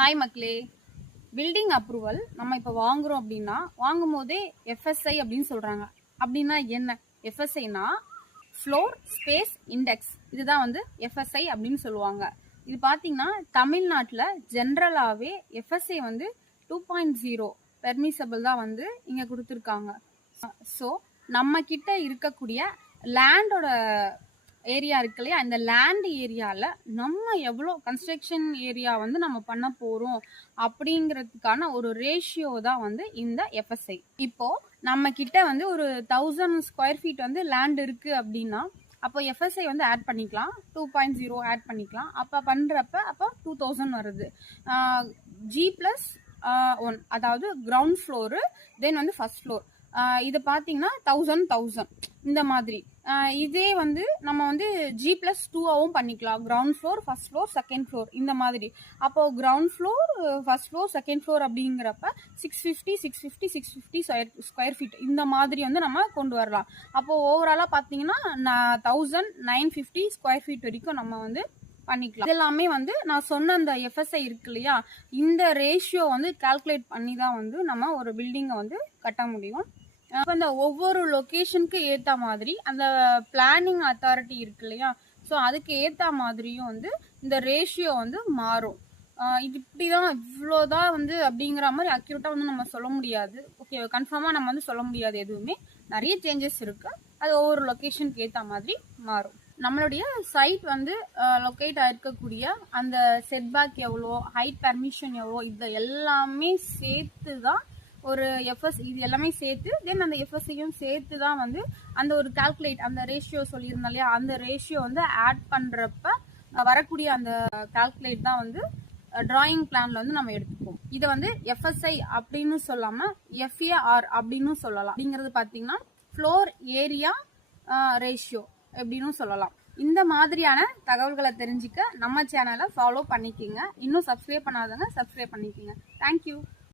Hi மக்களே, building approval நம்ம இப்போ வாங்குறோம் அப்படின்னா வாங்கும் போதே எஃப்எஸ்ஐ அப்படின்னு சொல்றாங்க. அப்படின்னா என்ன? எஃப்எஸ்ஐனா ஃப்ளோர் ஸ்பேஸ் இண்டெக்ஸ். இதுதான் வந்து எஃப்எஸ்ஐ அப்படின்னு சொல்லுவாங்க. இது பார்த்தீங்கன்னா தமிழ்நாட்டில் ஜென்ரலாகவே எஃப்எஸ்ஐ வந்து 2.0 பெர்மிசபிள் தான் வந்து இங்கே கொடுத்துருக்காங்க. ஸோ நம்ம கிட்ட இருக்கக்கூடிய லேண்டோட ஏரியா இருக்கு இல்லையா, இந்த லேண்ட் ஏரியாவில் நம்ம எவ்வளோ கன்ஸ்ட்ரக்ஷன் ஏரியா வந்து நம்ம பண்ண போகிறோம் அப்படிங்கிறதுக்கான ஒரு ரேஷியோ தான் வந்து இந்த எஃப்எஸ்ஐ. இப்போ நம்ம கிட்ட வந்து ஒரு 1000 ஸ்கொயர் ஃபீட் வந்து லேண்ட் இருக்கு அப்படின்னா அப்போ எஃப்எஸ்ஐ வந்து ஆட் பண்ணிக்கலாம், 2.0 ஆட் பண்ணிக்கலாம். அப்போ பண்ணுறப்ப அப்போ 2000 வருது. G+1, அதாவது கிரவுண்ட் ஃப்ளோரு, தென் வந்து ஃபர்ஸ்ட் ஃப்ளோர். இது பார்த்தீங்கன்னா 1000 இந்த மாதிரி. இதே வந்து நம்ம வந்து G+2ஆவும் பண்ணிக்கலாம், ground floor, first floor, second floor இந்த மாதிரி. அப்போ ground floor, first floor, second floor அப்படிங்கிறப்ப 650 ஸ்கொயர் ஃபீட் இந்த மாதிரி வந்து நம்ம கொண்டு வரலாம். அப்போ ஓவராலாக பார்த்தீங்கன்னா 1950 ஸ்கொயர் ஃபீட் வரைக்கும் நம்ம வந்து பண்ணிக்கலாம். இதெல்லாமே வந்து நான் சொன்ன அந்த எஃப்எஸ்ஐ இருக்கு இல்லையா, இந்த ரேஷியோ வந்து கால்குலேட் பண்ணி தான் வந்து நம்ம ஒரு பில்டிங்கை வந்து கட்ட முடியும். இப்போ இந்த ஒவ்வொரு லொக்கேஷனுக்கு ஏற்ற மாதிரி அந்த பிளானிங் அத்தாரிட்டி இருக்கு இல்லையா, ஸோ அதுக்கு ஏற்ற மாதிரியும் வந்து இந்த ரேஷியோ வந்து மாறும். இது இப்படிதான் இவ்வளோதான் வந்து அப்படிங்கிற மாதிரி அக்யூரேட்டாக வந்து நம்ம சொல்ல முடியாது. ஓகே, கன்ஃபார்மாக நம்ம வந்து சொல்ல முடியாது. எதுவுமே நிறைய சேஞ்சஸ் இருக்கு, அது ஒவ்வொரு லொக்கேஷனுக்கு ஏற்ற மாதிரி மாறும். நம்மளுடைய சைட் வந்து லொக்கேட் ஆயிருக்கக்கூடிய அந்த செட்பேக் எவ்வளோ, ஹைட் பெர்மிஷன் எவ்வளோ, இது எல்லாமே சேர்த்து தான் ஒரு எஃப்எஸ், இது எல்லாமே சேர்த்து தென் அந்த எஃப்எஸ்ஐயும் சேர்த்து தான் வந்து அந்த ஒரு கால்குலேட், அந்த ரேஷியோ சொல்லியிருந்தோம் இல்லையா, அந்த ரேஷியோ வந்து ஆட் பண்ணுறப்ப வரக்கூடிய அந்த கால்குலேட் தான் வந்து டிராயிங் பிளான்ல வந்து நம்ம எடுத்துப்போம். இதை வந்து எஃப்எஸ்ஐ அப்படின்னு சொல்லாமல் எஃப்ஏஆர் அப்படின்னு சொல்லலாம். அப்படிங்கிறது பார்த்தீங்கன்னா ஃப்ளோர் ஏரியா ரேஷியோ எப்படின்னு சொல்லலாம். இந்த மாதிரியான தகவல்களை தெரிஞ்சுக்க நம்ம சேனலை ஃபாலோ பண்ணிக்கோங்க. இன்னும் சப்ஸ்கிரைப் பண்ணாதவங்க சப்ஸ்கிரைப் பண்ணிக்கோங்க. தேங்க்யூ.